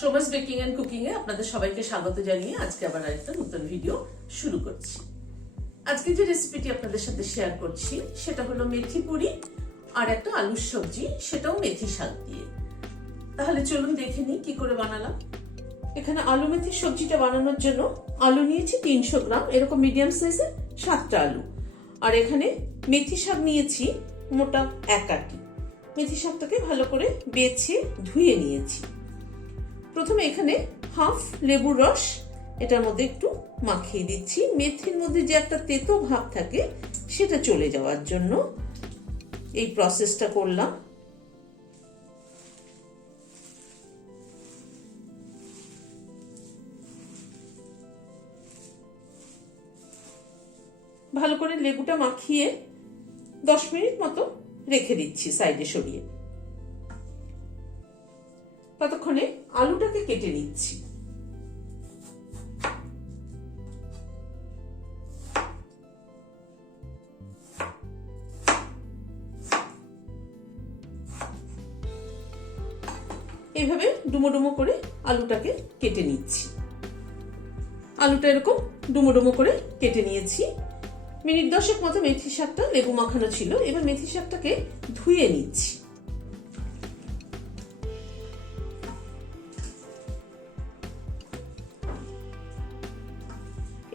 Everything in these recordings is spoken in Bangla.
সোমাস বেকিং এন্ড কুকিং এ আপনাদের সবাইকে স্বাগত জানিয়ে আজকে আবার আরেকটা নতুন ভিডিও শুরু করছি। আজকে যে রেসিপিটি আপনাদের সাথে শেয়ার করছি, সেটা হলো মেথি পুরি আর একটা আলুর সবজি, সেটাও মেথি শাক দিয়ে। তাহলে চলুন দেখে নিই কি করে বানালাম। এখানে আলু মেথির সবজিটা বানানোর জন্য আলু নিয়েছি তিনশো গ্রাম, এরকম মিডিয়াম সাইজের সাতটা আলু। আর এখানে মেথি শাক নিয়েছি মোটা এক আটি। মেথি শাকটাকে ভালো করে বেছে ধুয়ে নিয়েছি। প্রথমে এখানে হাফ লেবুর রস, এটার মধ্যে একটু মাখিয়ে দিচ্ছি। মেথির মধ্যে যে একটা তেতো ভাব থাকে, সেটা চলে যাওয়ার জন্য এই প্রসেসটা করলাম। ভালো করে লেবুটা মাখিয়ে দশ মিনিট মতো রেখে দিচ্ছি সাইডে সরিয়ে। ততক্ষণে আলুটাকে কেটে নিচ্ছি। এইভাবে ডুমো ডুমো করে আলুটাকে কেটে নিচ্ছি। আলুটা এরকম ডুমো ডুমো করে কেটে নিয়েছি। মিনিট দশেক মতো মেথি শাকটা লেবু মাখানো ছিল। এবার মেথি শাকটাকে ধুয়ে নিচ্ছি।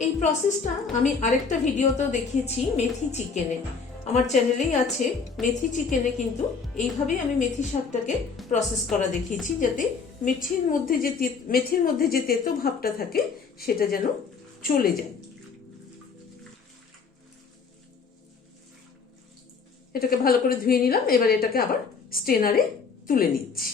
এই প্রসেসটা আমি আরেকটা ভিডিওতেও দেখিয়েছি মেথি চিকেনে। আমার চ্যানেলেই আছে মেথি চিকেনে কিন্তু এইভাবেই আমি মেথি শাকটাকে প্রসেস করা দেখিয়েছি যাতে মেথির মধ্যে যে মেথির মধ্যে যে তেতো ভাবটা থাকে সেটা যেন চলে যায়। এটাকে ভালো করে ধুয়ে নিলাম, এবার এটাকে আবার স্টেনারে তুলে নিচ্ছি।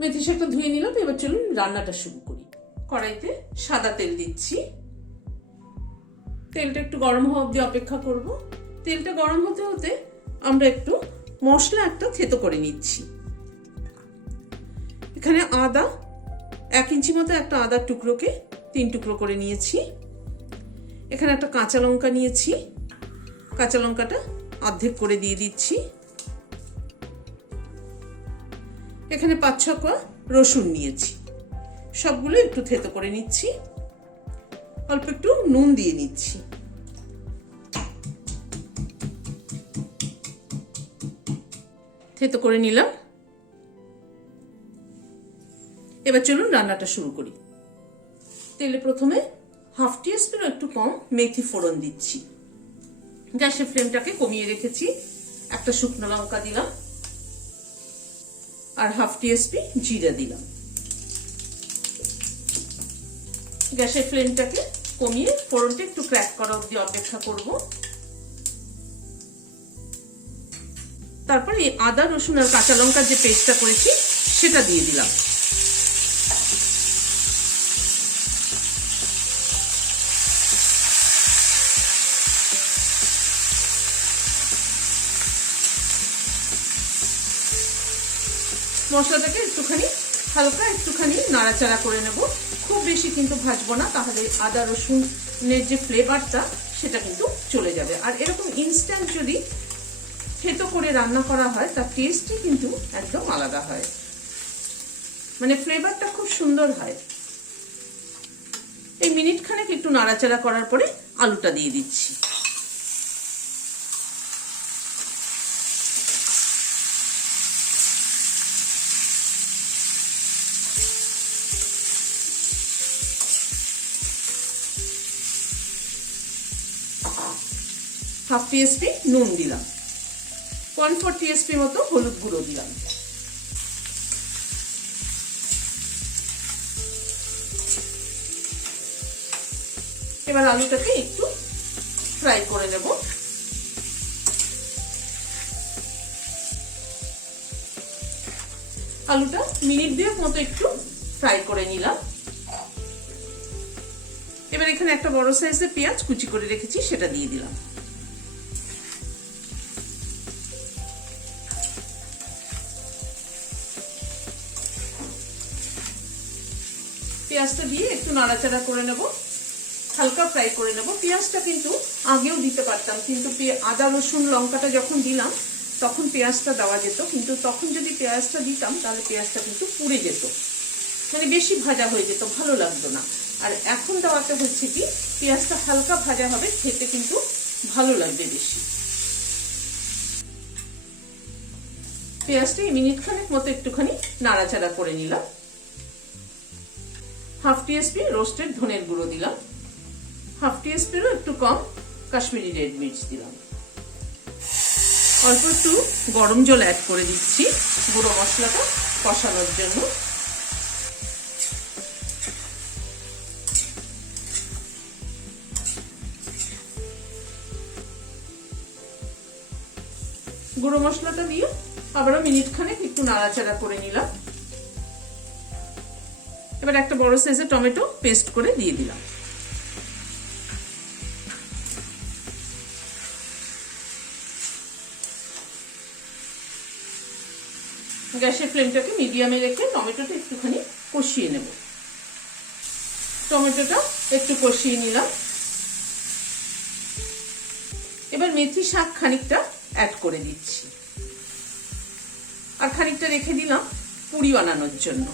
মেথি শাকটা ধুয়ে নিলাম, এবার চলুন রান্নাটা শুরু করি। কড়াইতে সাদা তেল দিচ্ছি। তেলটা একটু গরম হওয়া অব্দি অপেক্ষা করব। তেলটা গরম হতে হতে আমরা একটু মশলা একটা থেতো করে নিচ্ছি। এখানে আদা, এক ইঞ্চি মতো একটা আদার টুকরোকে তিন টুকরো করে নিয়েছি। এখানে একটা কাঁচা লঙ্কা নিয়েছি। কাঁচা লঙ্কাটা অর্ধেক করে দিয়ে দিচ্ছি। এখানে পাঁচ ছ কোয়া রসুন নিয়েছি। সবগুলো একটু থেতো করে নিচ্ছি। অল্প একটু নুন দিয়ে নিচ্ছি। থেতো করে নিলাম। এবার চলুন রান্নাটা শুরু করি। তেলে প্রথমে হাফ টি স্পুন একটু কম মেথি ফোড়ন দিচ্ছি। গ্যাসের ফ্লেমটাকে কমিয়ে রেখেছি। একটা শুকনো লঙ্কা দিলাম। আর হাফ টিএসপি জিরা দিলাম। গ্যাসের ফ্লেমটাকে কমিয়ে ফোড়নটা একটু ক্র্যাক করা অব্দি অপেক্ষা করব। তারপর এই আদা, রসুন আর কাঁচা লঙ্কার যে পেস্টটা করেছি, সেটা দিয়ে দিলাম। মশলাটাকে একটুখানি, হালকা একটুখানি নাড়াচাড়া করে নেব। খুব বেশি কিন্তু ভাজবো না, তাহলে আদা রসুনের যে ফ্লেভারটা সেটা কিন্তু চলে যাবে। আর এরকম ইনস্ট্যান্ট যদি থেতো করে রান্না করা হয়, তার টেস্টই কিন্তু একদম আলাদা হয়। মানে ফ্লেভারটা খুব সুন্দর হয়। এই মিনিট খানেক একটু নাড়াচাড়া করার পরে আলুটা দিয়ে দিচ্ছি। হাফ টিএসপি, নুন দিলাম। ওয়ান ফোর টিএসপি মতো হলুদ গুঁড়ো দিলাম। এবার আলুটাকে একটু ফ্রাই করে নেব। আলুটা মিনিট দুয়েক মতো একটু ফ্রাই করে নিলাম। এবার এখানে একটা বড় সাইজের পেঁয়াজ কুচি করে রেখেছি, সেটা দিয়ে দিলাম। পেঁয়াজটা দিয়ে একটু নাড়াচাড়া করে নেব। হালকা ফ্রাই করে নেব। পেঁয়াজটা কিন্তু আগেও দিতে পারতাম, কিন্তু আদা, রসুন, লঙ্কাটা যখন দিলাম, তখন পেঁয়াজটা দেওয়া যেত। কিন্তু তখন যদি পেঁয়াজটা দিতাম, তাহলে পেঁয়াজটা কিন্তু পুড়ে যেত। মানে বেশি ভাজা হয়ে যেত, ভালো লাগতো না। আর এখন দেওয়াতে হচ্ছে কি, পেঁয়াজটা হালকা ভাজা হবে, খেতে কিন্তু ভালো লাগবে বেশি। পেঁয়াজটা এই মিনিট খানেক মতো একটুখানি নাড়াচাড়া করে নিলাম। হাফ টিএসপি রোস্টেড ধনের গুঁড়ো দিলাম। হাফ টিএসপিরও একটু কম, কাশ্মীরি রেড মির্চ দিলাম। অল্প একটু গরম জল অ্যাড করে দিচ্ছি, গুঁড়ো মশলাটা কষানোর জন্য। গুঁড়ো মশলাটা দিয়ে আবারও মিনিট খানেক একটু নাড়াচাড়া করে নিলাম। এবার একটা বড় সাইজের টমেটো পেস্ট করে দিয়ে দিলাম। গ্যাসের ফ্লেমটাকে মিডিয়ামে রেখে টমেটোটা একটুখানি কষিয়ে নেব। টমেটোটা একটু কষিয়ে নিলাম। এবার মেথি শাক খানিকটা অ্যাড করে দিচ্ছি। আর খানিকটা রেখে দিলাম পুরি বানানোর জন্য।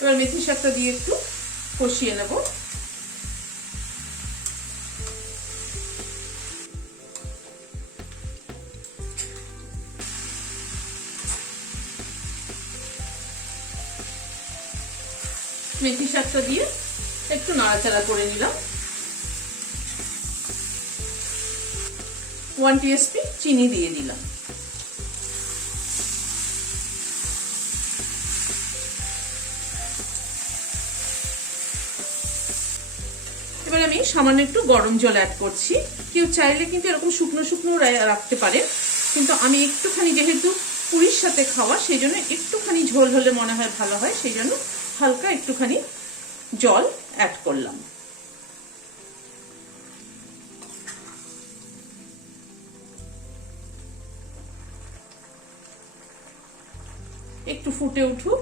এবার মেথি শাকটা দিয়ে একটু কষিয়ে নেব। মেথি শাকটা দিয়ে একটু নাড়াচাড়া করে নিলাম। ওয়ান টিএসপি চিনি দিয়ে দিলাম। আমি সামান্য একটু গরম জল অ্যাড করছি। কেউ চাইলে কিন্তু এরকম শুকনো শুকনো রাখতে পারে কিন্তু আমি একটুখানি যেহেতু পুরীর সাথে খাওয়া সেই জন্য একটুখানি ঝোল হলে মনে হয় ভালো হয়। সেই জন্য হালকা একটুখানি জল অ্যাড করলাম। একটু ফুটে উঠুক।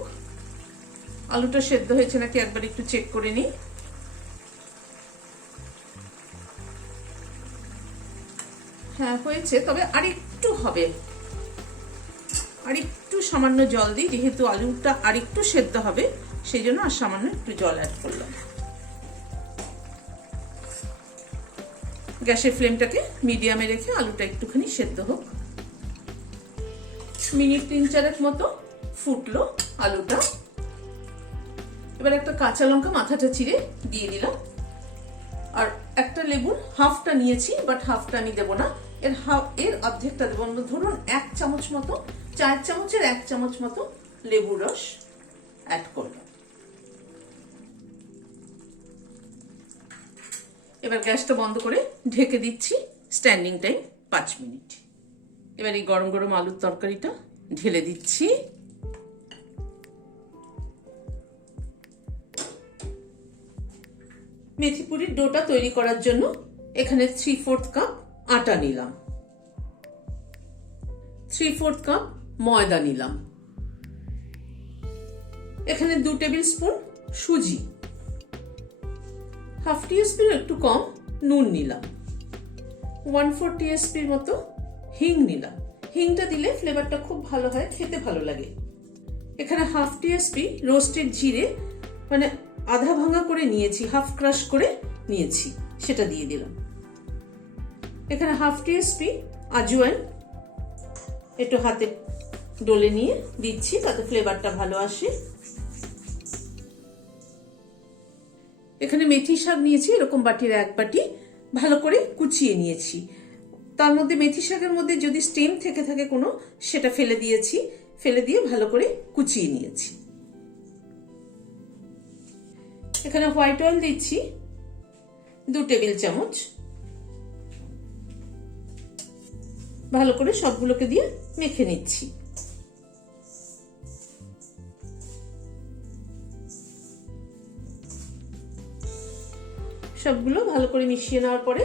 আলুটা সেদ্ধ হয়েছে নাকি একবার একটু চেক করে নিই। হ্যাঁ হয়েছে। তবে আর একটু হবে। আর একটু সামান্য জল দিই, যেহেতু আলুটা আর একটু সেদ্ধ হবে সেই জন্য আর সামান্য একটু জল অ্যাড করলাম। গ্যাসের ফ্লেমটাকে মিডিয়ামে রেখে আলুটা একটুখানি সেদ্ধ হোক। মিনিট তিন চারেক মতো ফুটলো আলুটা। এবার একটা কাঁচা লঙ্কা মাথাটা চিড়ে দিয়ে দিলাম। আর একটা লেবুর হাফটা নিয়েছি বাট হাফটা আমি দেবো না। এর এর অর্ধেকটা দেবো। ধরুন, এক চামচ মতো, চার চামচের এক চামচ মতো লেবুর রস অ্যাড করলাম। এবার গ্যাসটা বন্ধ করে ঢেকে দিচ্ছি স্ট্যান্ডিং টাইম পাঁচ মিনিট। এবার এই গরম গরম আলুর তরকারিটা ঢেলে দিচ্ছি। মেথি পুরির ডোটা তৈরি করার জন্য এখানে থ্রি ফোর্থ কাপ আটা নিলাম। থ্রি ফোর্থ কাপ ময়দা নিলাম। এখানে দু টেবিল স্পুন সুজি হাফ টিএসপির একটু কম নুন নিলাম। ওয়ান ফোর টিএসপির মতো হিং নিলাম। হিংটা দিলে ফ্লেভারটা খুব ভালো হয়, খেতে ভালো লাগে। এখানে হাফ টিএসপি রোস্টেড জিরে মানে আধা ভাঙা করে নিয়েছি হাফ ক্রাশ করে নিয়েছি, সেটা দিয়ে দিলাম। এখানে হাফ টিএসপি আজওয়াইন, একটু হাতে ডলে নিয়ে দিচ্ছি, তাতে ফ্লেভারটা ভালো আসে। এখানে মেথি শাক নিয়েছি, এরকম বাটির এক বাটি, ভালো করে কুচিয়ে নিয়েছি। তার মধ্যে মেথি শাকের মধ্যে যদি স্টেম থেকে থাকে কোনো, সেটা ফেলে দিয়েছি, ফেলে দিয়ে ভালো করে কুচিয়ে নিয়েছি। এখানে হোয়াইট অয়েল দিচ্ছি, দু টেবিল চামচ। ভালো করে সবগুলোকে দিয়ে মেখে নিচ্ছি। সবগুলো ভালো করে মিশিয়ে নেওয়ার পরে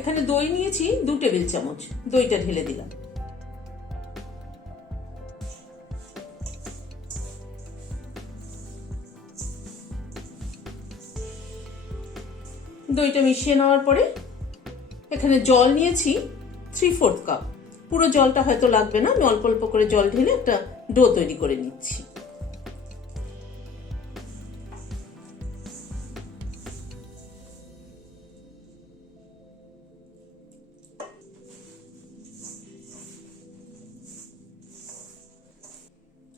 এখানে দই নিয়েছি দু টেবিল চামচ, দইটা ঢেলে দিলাম। দইটা মিশিয়ে নেওয়ার পরে এখানে জল নিয়েছি থ্রি ফোর্থ কাপ পুরো জলটা হয়তো লাগবে না, আমি অল্প অল্প করে জল ঢেলে একটা ডো তৈরি করে নিচ্ছি।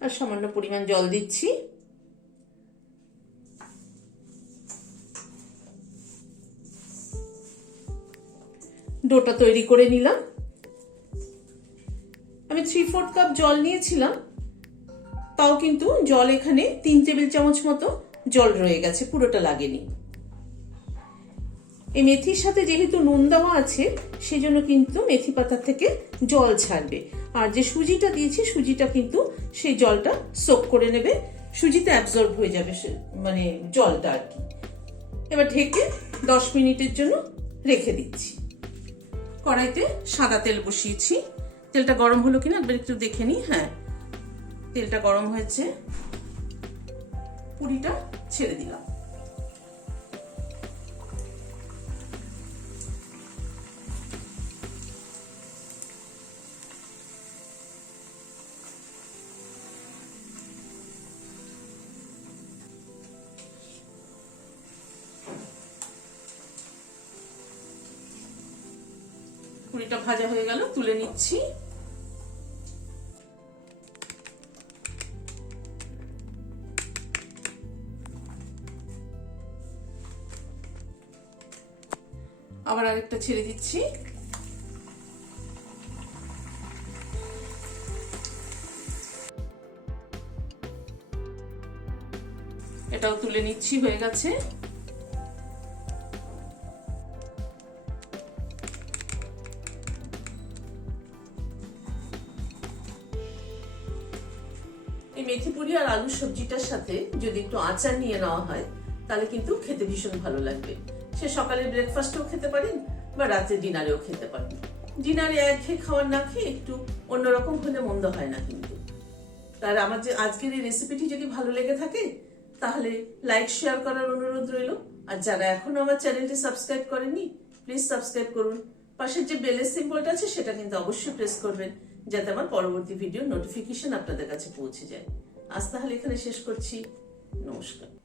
আর সামান্য পরিমাণ জল দিচ্ছি। ডোটা তৈরি করে নিলাম। আমি থ্রি ফোর্থ কাপ জল নিয়েছিলাম। তাও কিন্তু জল এখানে তিন টেবিল চামচ মতো জল রয়ে গেছে, পুরোটা লাগেনি। এই মেথির সাথে যেহেতু নুন দেওয়া আছে, সেজন্য কিন্তু মেথি পাতার থেকে জল ছাড়বে। আর যে সুজিটা দিয়েছি, সুজিটা কিন্তু সেই জলটা সোক করে নেবে। সুজিতে অ্যাবজর্ব হয়ে যাবে মানে জলটা আর কি। এবার ঢেকে দশ মিনিটের জন্য রেখে দিচ্ছি। কড়াইতে সাদা তেল বসিয়েছি। তেলটা গরম হলো কিনা একবার একটু দেখে নিই হ্যাঁ। তেলটা গরম হয়েছে। পুরিটা ছেড়ে দিলাম। পুরিটা ভাজা হয়ে গেল, তুলে নিচ্ছি। আবার আরেকটা ছেড়ে দিচ্ছি। এটাও তুলে নিচ্ছি, হয়ে গেছে। আলুর সবজিটার সাথে যদি একটু আচার নিয়ে নেওয়া হয়, তাহলে কিন্তু খেতে ভীষণ ভালো লাগবে। সে সকালে ব্রেকফাস্টেও খেতে পারেন বা রাতে ডিনারেও খেতে পারেন। ডিনারে এক খেয়ে খাওয়ার না খেয়ে একটু অন্যরকম হলে মন্দ হয় না কিন্তু। তার আমার যে আজকের এই রেসিপিটি যদি ভালো লেগে থাকে, তাহলে লাইক শেয়ার করার অনুরোধ রইল। আর যারা এখনও আমার চ্যানেলটি সাবস্ক্রাইব করেনি প্লিজ সাবস্ক্রাইব করুন। পাশের যে বেলের সিম্বলটা আছে, সেটা কিন্তু অবশ্যই প্রেস করবেন, যাতে আমার পরবর্তী ভিডিও নোটিফিকেশন আপনাদের কাছে পৌঁছে যায়। আজ তাহলে এখানে শেষ করছি। নমস্কার।